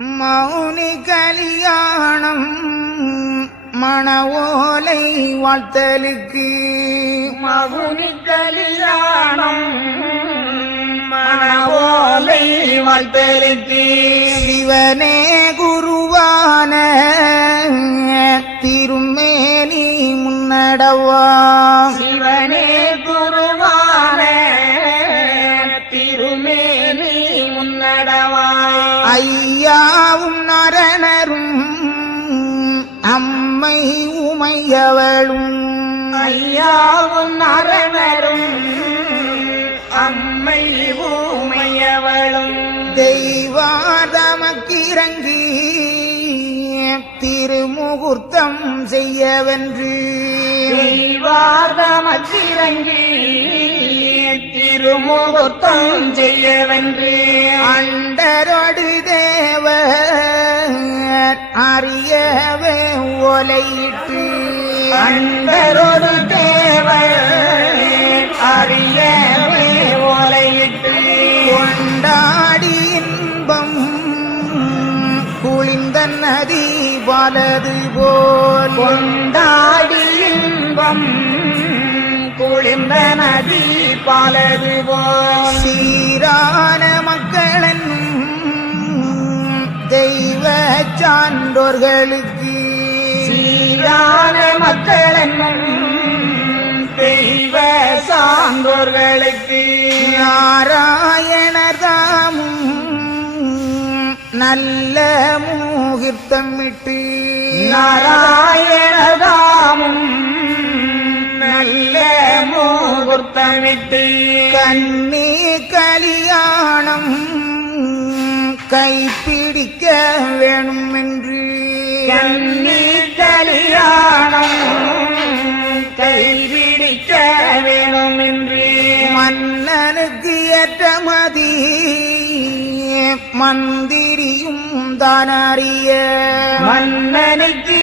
மௌனி கலியாணம் மணவோலை வாழ்த்தலுக்கு மகுனி கலியாணம் மணவோலை வாழ்த்தலுக்கு சிவனே குருவான திருமேனி முன்னடவா சிவனே குருவான திருமேனி முன்னடவா ஐயாவும் நரணரும் அம்மை உமையவளும் ஐயாவும் அரணரும் அம்மை ஊமையவளும் தெய்வாதமக்கிறங்கி திருமுகூர்த்தம் செய்யவென்று தெய்வாதமக்கிறங்கி திருமுகூர்த்தம் செய்யவென்று அண்டரோடு தேவ அறியவே ஒலையிட்டு அண்டரோடு தேவர் அறியவே ஓலையிட்டு கொண்டாடி இன்பம் குளிந்த நதி பாலது போல் கொண்டாடி இன்பம் குளிர்ந்த நதி பாலது போல் சீரான மக்களன் தெய்வ சான்றோர்களுக்கு சீரான மக்கள் என்னும் தெய்வ சான்றோர்களுக்கு நாராயணதாமும் நல்ல முகூர்த்தமிட்டு நாராயணதாமும் நல்ல முகூர்த்தமிட்டு கண்ணி கலியாணம் கைப்பிடிக்க வேணும் என்று கண்ணி கலியாணம் கைபிடிக்க வேணும் என்று மன்னனுக்கு ஏற்ற மதி மந்திரியும் தான் அறிய மன்னனுக்கு